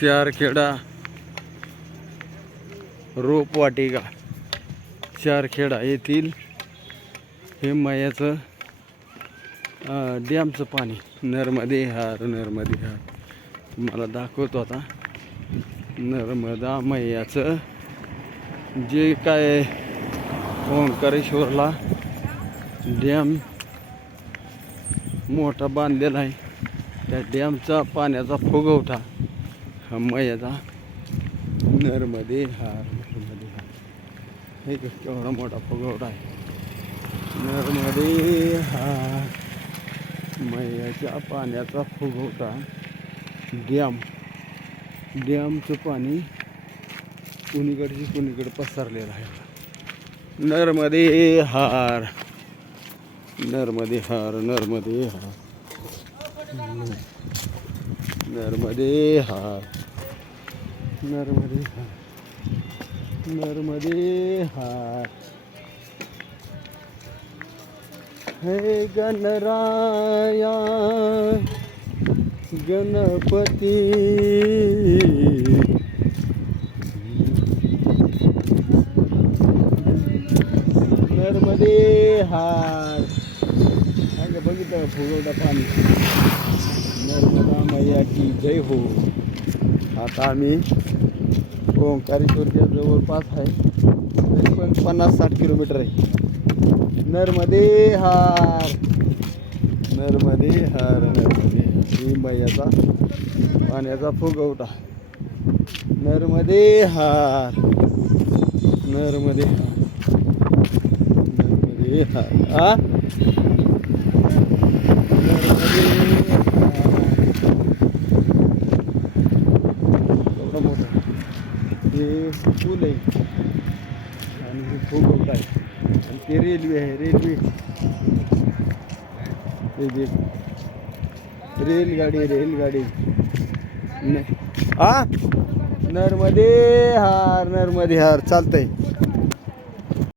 चारखेडा रोपवाटिका चारखेडा येथील हे मयाचं डॅमचं पाणी नर्मदे हार तुम्हाला दाखवतो आता. नर्मदा मैयाचं जे काय ओंकारेश्वरला डॅम मोठा बांधलेला आहे त्या डॅमचा पाण्याचा फुगवटा हा मैयाचा नर्मदे हार हे केवढा मोठा फुगवटा आहे. नर्मदे हार मैयाच्या पाण्याचा फुगवटा डॅमचं पाणी कुणीकडे पसरलेलं आहे. नर्मदे हार नर्मदे हार नर्मदे हार नर्मदे हार नर्मदे हार नर्मदे हार. हे गणराया गणपती नर्मदे हार. बघितलं फुगवटा पाणी. नर्मदा मैया की जय हो. आता आम्ही ओंकारेश्वरच्या जवळपास आहे. तरी पण 50-60 किलोमीटर आहे. नर्मदे हार नर्मदे हार नर्मदे ही मैयाचा पाण्याचा फुगवटा. नर्मदे हार नर्मदे हार नर्मदे हार एवढा मोठा हे पूल आहे आणि हे फुगवटा आहे आणि ते रेल्वे आहे. रेलगाडी नर्मदे हार चालतंय.